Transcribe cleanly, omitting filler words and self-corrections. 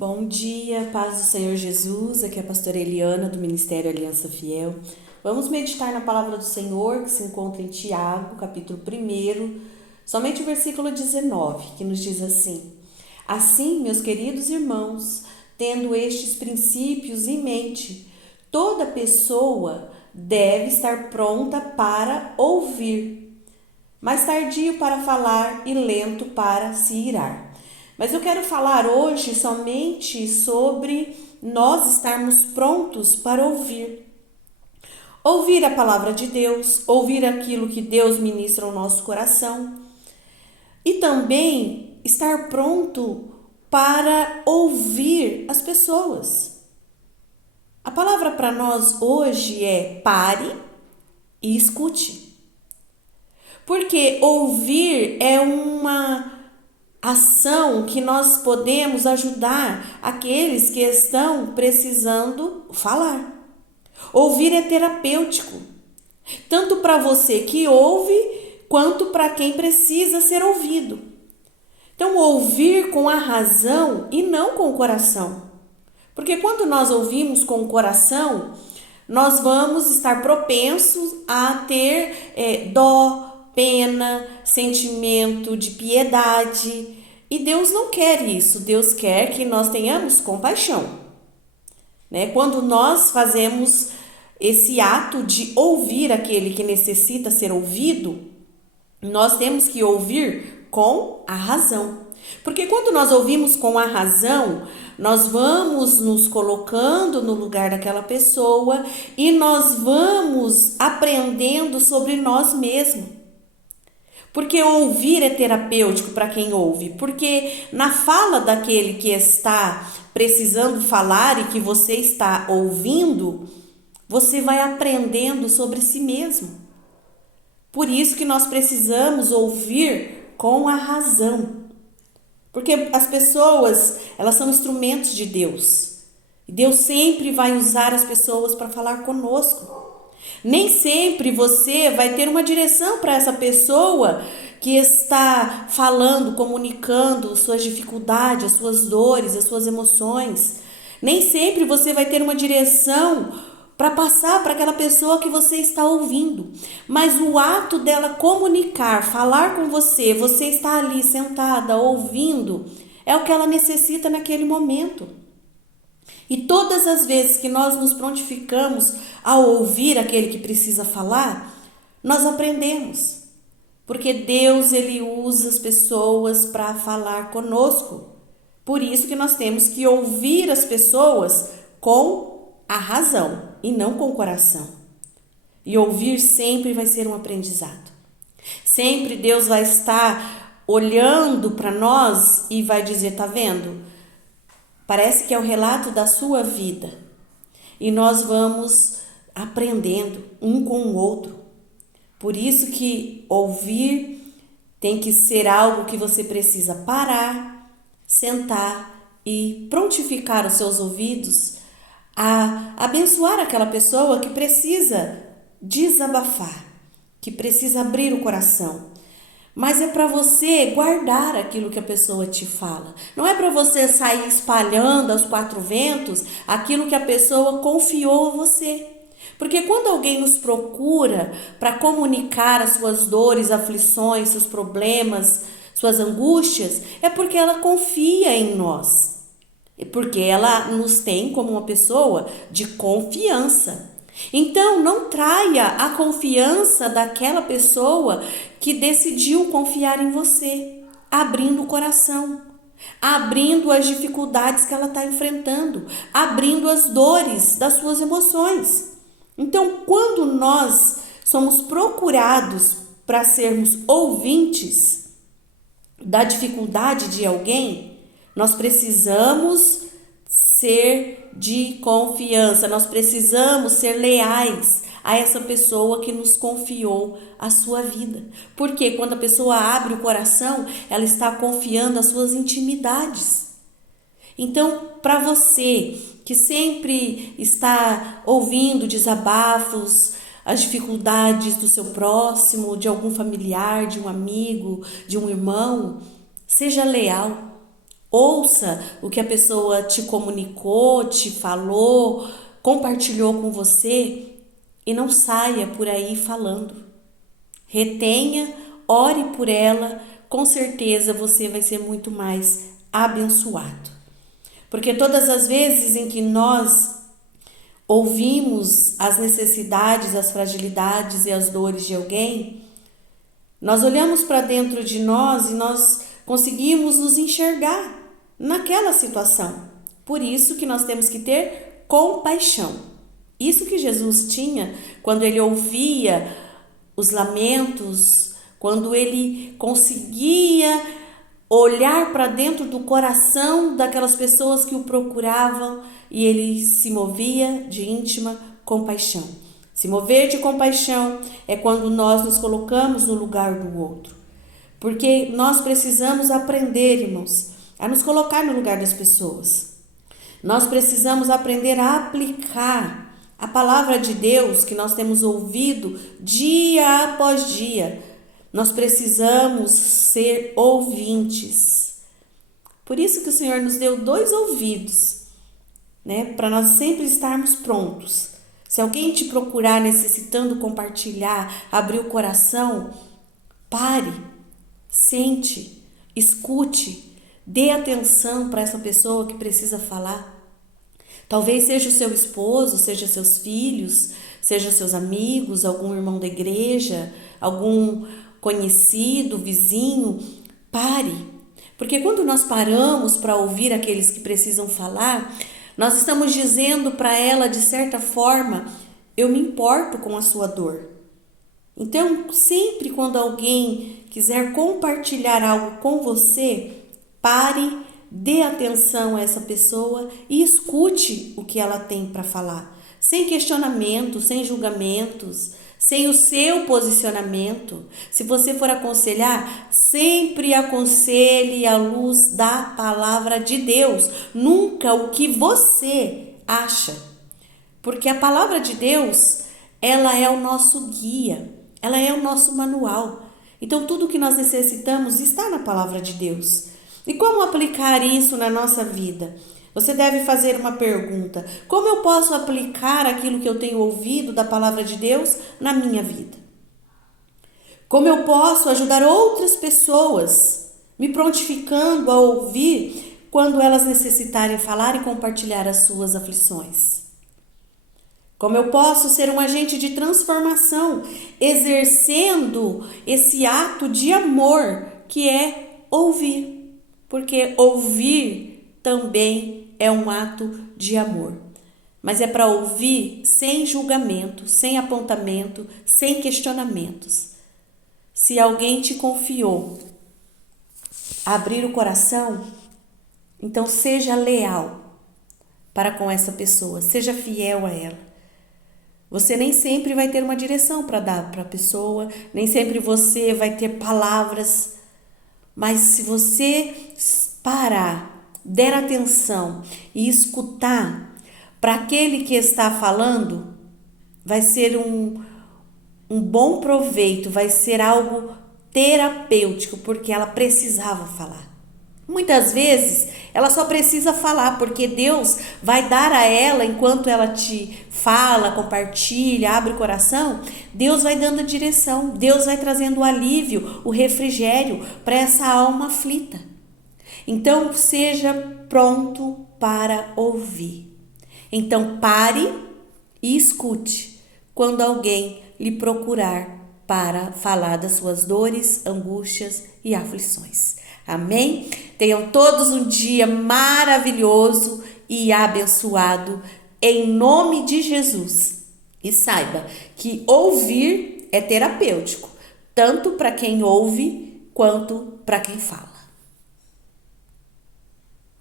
Bom dia, paz do Senhor Jesus, aqui é a pastora Eliana do Ministério Aliança Fiel. Vamos meditar na palavra do Senhor que se encontra em Tiago, capítulo 1, somente o versículo 19, que nos diz assim: Assim, meus queridos irmãos, tendo estes princípios em mente, toda pessoa deve estar pronta para ouvir, mas tardio para falar e lento para se irar. Mas eu quero falar hoje somente sobre nós estarmos prontos para ouvir. Ouvir a palavra de Deus, ouvir aquilo que Deus ministra ao nosso coração e também estar pronto para ouvir as pessoas. A palavra para nós hoje é pare e escute. Porque ouvir é uma ação que nós podemos ajudar aqueles que estão precisando falar. Ouvir é terapêutico, tanto para você que ouve, quanto para quem precisa ser ouvido. Então, ouvir com a razão e não com o coração. Porque quando nós ouvimos com o coração, nós vamos estar propensos a ter dó, pena, sentimento de piedade. E Deus não quer isso. Deus quer que nós tenhamos compaixão. Quando nós fazemos esse ato de ouvir aquele que necessita ser ouvido, nós temos que ouvir com a razão. Porque quando nós ouvimos com a razão, nós vamos nos colocando no lugar daquela pessoa e nós vamos aprendendo sobre nós mesmos. Porque ouvir é terapêutico para quem ouve, porque na fala daquele que está precisando falar e que você está ouvindo, você vai aprendendo sobre si mesmo. Por isso que nós precisamos ouvir com a razão. Porque as pessoas, elas são instrumentos de Deus. E Deus sempre vai usar as pessoas para falar conosco. Nem sempre você vai ter uma direção para essa pessoa que está falando, comunicando suas dificuldades, as suas dores, as suas emoções. Nem sempre você vai ter uma direção para passar para aquela pessoa que você está ouvindo. Mas o ato dela comunicar, falar com você, você está ali sentada ouvindo, é o que ela necessita naquele momento. E todas as vezes que nós nos prontificamos a ouvir aquele que precisa falar, nós aprendemos. Porque Deus, ele usa as pessoas para falar conosco. Por isso que nós temos que ouvir as pessoas com a razão e não com o coração. E ouvir sempre vai ser um aprendizado. Sempre Deus vai estar olhando para nós e vai dizer, tá vendo? Parece que é o relato da sua vida. E nós vamos aprendendo um com o outro. Por isso que ouvir tem que ser algo que você precisa parar, sentar e prontificar os seus ouvidos a abençoar aquela pessoa que precisa desabafar, que precisa abrir o coração. Mas é para você guardar aquilo que a pessoa te fala. Não é para você sair espalhando aos quatro ventos aquilo que a pessoa confiou a você. Porque quando alguém nos procura para comunicar as suas dores, aflições, seus problemas, suas angústias, é porque ela confia em nós. É porque ela nos tem como uma pessoa de confiança. Então, não traia a confiança daquela pessoa que decidiu confiar em você, abrindo o coração, abrindo as dificuldades que ela está enfrentando, abrindo as dores das suas emoções. Então, quando nós somos procurados para sermos ouvintes da dificuldade de alguém, nós precisamos ser de confiança, nós precisamos ser leais a essa pessoa que nos confiou a sua vida. Porque quando a pessoa abre o coração, ela está confiando as suas intimidades. Então, para você que sempre está ouvindo desabafos, as dificuldades do seu próximo, de algum familiar, de um amigo, de um irmão, seja leal. Ouça o que a pessoa te comunicou, te falou, compartilhou com você e não saia por aí falando. Retenha, ore por ela, com certeza você vai ser muito mais abençoado. Porque todas as vezes em que nós ouvimos as necessidades, as fragilidades e as dores de alguém, nós olhamos para dentro de nós e nós conseguimos nos enxergar naquela situação. Por isso que nós temos que ter compaixão. Isso que Jesus tinha quando ele ouvia os lamentos, quando ele conseguia olhar para dentro do coração daquelas pessoas que o procuravam e ele se movia de íntima compaixão. Se mover de compaixão é quando nós nos colocamos no lugar do outro. Porque nós precisamos aprender, irmãos, a nos colocar no lugar das pessoas. Nós precisamos aprender a aplicar a palavra de Deus que nós temos ouvido dia após dia. Nós precisamos ser ouvintes. Por isso que o Senhor nos deu 2 ouvidos, né? Para nós sempre estarmos prontos. Se alguém te procurar necessitando compartilhar, abrir o coração, pare, sente, escute, dê atenção para essa pessoa que precisa falar. Talvez seja o seu esposo, seja seus filhos, seja seus amigos, algum irmão da igreja, algum conhecido, vizinho. Pare, porque quando nós paramos para ouvir aqueles que precisam falar, nós estamos dizendo para ela, de certa forma, eu me importo com a sua dor. Então, sempre quando alguém quiser compartilhar algo com você, pare, dê atenção a essa pessoa e escute o que ela tem para falar, sem questionamentos, sem julgamentos, sem o seu posicionamento. Se você for aconselhar, sempre aconselhe à luz da palavra de Deus, nunca o que você acha, porque a palavra de Deus, ela é o nosso guia, ela é o nosso manual. Então tudo que nós necessitamos está na palavra de Deus. E como aplicar isso na nossa vida? Você deve fazer uma pergunta: como eu posso aplicar aquilo que eu tenho ouvido da palavra de Deus na minha vida? Como eu posso ajudar outras pessoas, me prontificando a ouvir quando elas necessitarem falar e compartilhar as suas aflições? Como eu posso ser um agente de transformação, exercendo esse ato de amor que é ouvir? Porque ouvir também é um ato de amor. Mas é para ouvir sem julgamento, sem apontamento, sem questionamentos. Se alguém te confiou abrir o coração, então seja leal para com essa pessoa, seja fiel a ela. Você nem sempre vai ter uma direção para dar para a pessoa, nem sempre você vai ter palavras, mas se você parar, der atenção e escutar para aquele que está falando, vai ser um bom proveito, vai ser algo terapêutico, porque ela precisava falar. Muitas vezes ela só precisa falar, porque Deus vai dar a ela, enquanto ela te fala, compartilha, abre o coração, Deus vai dando a direção, Deus vai trazendo o alívio, o refrigério para essa alma aflita. Então seja pronto para ouvir. Então pare e escute quando alguém lhe procurar para falar das suas dores, angústias e aflições. Amém? Tenham todos um dia maravilhoso e abençoado em nome de Jesus. E saiba que ouvir é terapêutico, tanto para quem ouve quanto para quem fala.